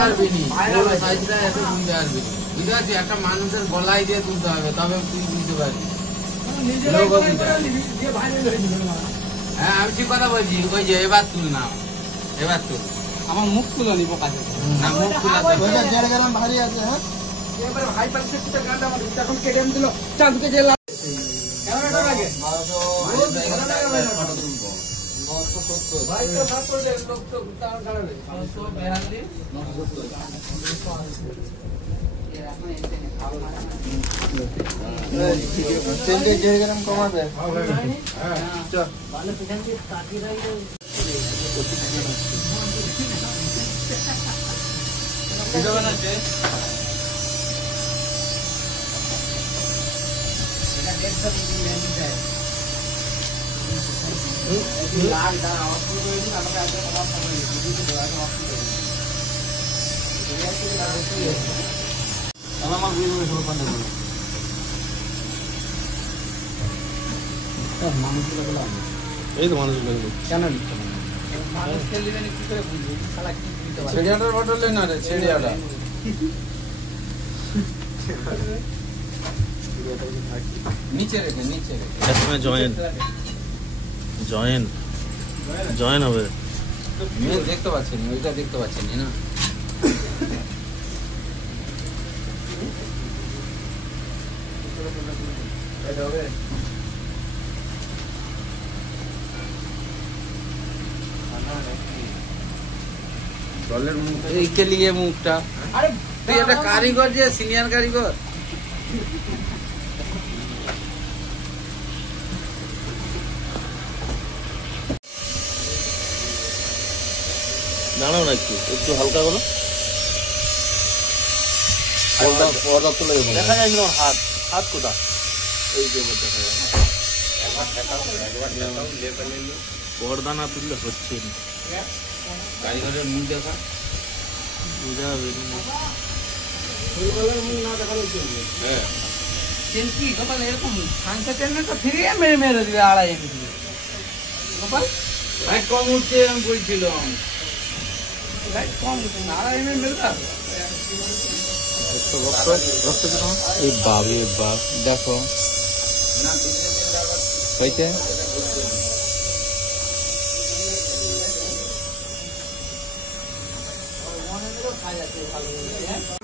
পারবি নি, বড় সাইজটা এত বুঝতে পারবি নি। বুঝতে পারছিস, একটা মানুষের গলায় দিয়ে তুলতে হবে, তবে তুই বুঝতে পারবি। হ্যাঁ আমি ঠিক কথা বলছি, ওই যে এবার তুল না, এবার তুল। আমার মুখ তুলে নিবো কাছে না, মুখ তুলা ভারী আছে। হ্যাঁ এবারে হাই পার্সেন্টের গানটা আমার এখন কেটে দিল চাঁদকে যে ক্যামেরাটা আগে ভাই তো সাত করে দে, লোক তো তার গাড়াবে 942 970 যে গ্রাম কমাবে। হ্যাঁ চল ভালো পিছন দিয়ে কাটি রাখলে ভিডিও বানাচ্ছে। এটা 150 মিনিট है लाल दा ऑफ कर दो, इसे আমাকে আগে কথা বলে দিদি তো আগে অফ করে দিই। আমার ভিডিও শুরু করতে বলো। মানুষগুলো বলা এই তো মানুষগুলো কেন লিখতে না মানুষকে লিখে কি করে বুঝবি শালা কি দিতে পারে। ছেড়িয়াটার বটলে না রে, ছেড়িয়াটা নিচে রেখে, নিচে রেখে इसमें জয়েন হবে। মেয়ে দেখতে পাচ্ছেন, ওইটা দেখতে পাচ্ছেন না। এটা হবে জলের মুখ এইকে লিয়ে মুখটা। আরে তুই একটা কারিগর, যে সিনিয়র কারিগর। দাঁড়াও না একটু হালকা করো, দেখা যায় না। হাত কোথা এই যে দেখা যায়, পর্দা না তুললে হচ্ছে না। কারিগরের মুখ দেখা বুঝা যাবে মুখ না দেখালে চলবে। হ্যাঁ চিন্তি গোপাল এরকম সাংসা টেনে তো ফিরিয়ে মেরে মেরে দিবে 2.5 এমবি গোপাল। লাইট কম উঠছে আমি বলছিলাম, লাইট কম উঠছে না, 2.5 এমবি মেরে দাও। এই বাবে বাপ দেখো হয়েছে।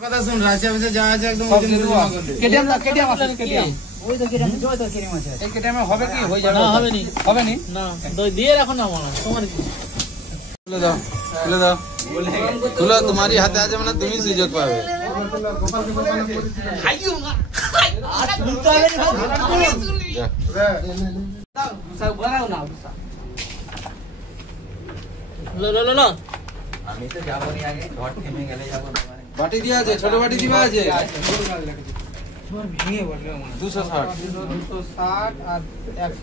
কথা শুন, রাশিয়া অফিসে যা আছে একদম কেটিএম দা, কেটিএম আছে, কেটিএম ওই তো কেটিএম জয় তো কেটিএম আছে। এই কেটিএম হবে কি হয়ে যাবে? না হবে নি, হবে নি না দিয়ে রাখো না মনে তোমার কি। তুলে দাও, তুলে দাও, তুলো, তোমারই হাতে আছে মানে তুমি সুযোগ পাবে। আমি তো যাবো নি, আগে ঘর থেমে গেলে যাবো। বাটি দিয়া আছে, ছোট বাটি দিবা আছে। ভেঙে বলবে 260 260 আর 100